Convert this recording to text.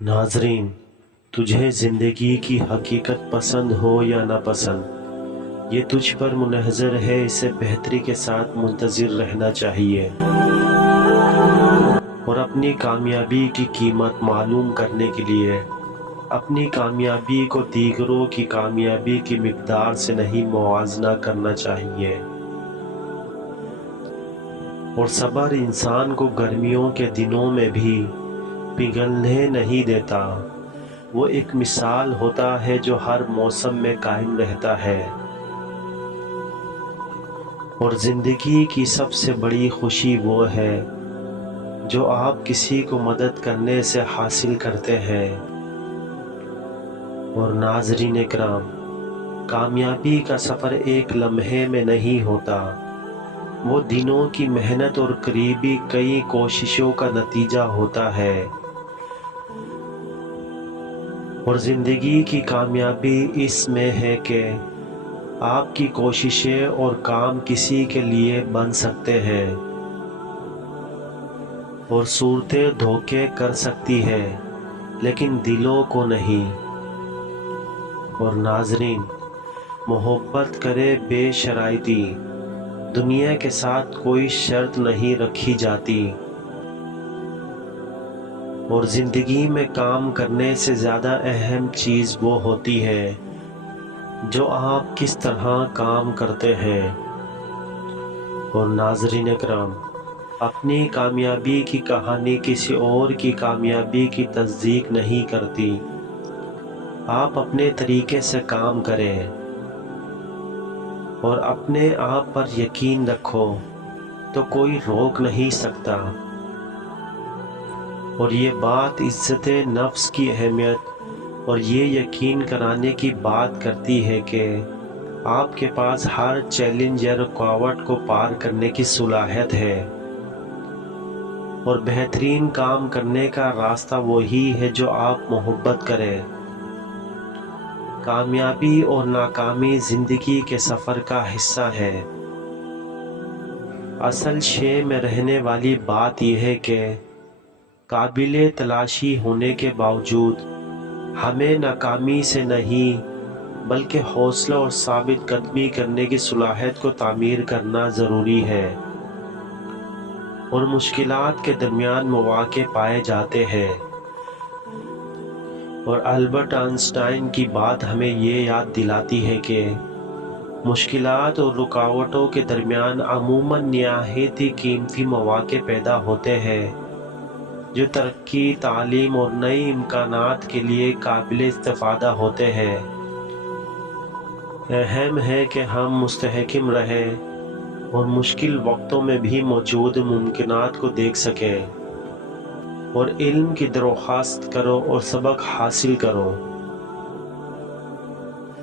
नाज़रीन, तुझे ज़िंदगी की हकीकत पसंद हो या नापसंद, ये तुझ पर मुनहज़र है। इसे बेहतरी के साथ मुंतज़िर रहना चाहिए और अपनी कामयाबी की कीमत मालूम करने के लिए अपनी कामयाबी को दीगरों की कामयाबी की मिक़दार से नहीं मुवाज़ना करना चाहिए। और सब्र इंसान को गर्मियों के दिनों में भी पिघलने नहीं देता। वो एक मिसाल होता है जो हर मौसम में कायम रहता है। और ज़िंदगी की सबसे बड़ी खुशी वो है जो आप किसी को मदद करने से हासिल करते हैं। और नाज़रीन इकराम, कामयाबी का सफ़र एक लम्हे में नहीं होता। वो दिनों की मेहनत और करीबी कई कोशिशों का नतीजा होता है। और ज़िंदगी की कामयाबी इसमें है कि आपकी कोशिशें और काम किसी के लिए बन सकते हैं और सूरतें धोखे कर सकती है, लेकिन दिलों को नहीं। और नाज़रीन, मोहब्बत करे बेशराइती, दुनिया के साथ कोई शर्त नहीं रखी जाती। और ज़िंदगी में काम करने से ज़्यादा अहम चीज़ वो होती है जो आप किस तरह काम करते हैं। और नाज़रीन इकराम, अपनी कामयाबी की कहानी किसी और की कामयाबी की तस्दीक नहीं करती। आप अपने तरीके से काम करें और अपने आप पर यकीन रखो तो कोई रोक नहीं सकता। और ये बात इज्जत नफ्स की अहमियत और ये यकीन कराने की बात करती है कि आपके पास हर चैलेंज या रुकावट को पार करने की सलाहियत है। और बेहतरीन काम करने का रास्ता वही है जो आप मोहब्बत करें। कामयाबी और नाकामी ज़िंदगी के सफ़र का हिस्सा है। असल शे में रहने वाली बात यह है कि काबिले तलाशी होने के बावजूद हमें नाकामी से नहीं बल्कि हौसला और साबित कदमी करने की सलाहियत को तामीर करना ज़रूरी है। और मुश्किलात के दरमियान मौक़े पाए जाते हैं। और अल्बर्ट आइंस्टाइन की बात हमें ये याद दिलाती है कि मुश्किलात और रुकावटों के दरमियान अमूमन निहायत ही कीमती मौक़े पैदा होते हैं जो तरक्की, तालीम और नई इम्कानात के लिए काबिल इस्तिफ़ादा होते हैं। अहम है कि हम मुस्तहकिम रहें और मुश्किल वक्तों में भी मौजूद मुमकिनात को देख सकें। और इल्म की दरख्वास्त करो और सबक हासिल करो।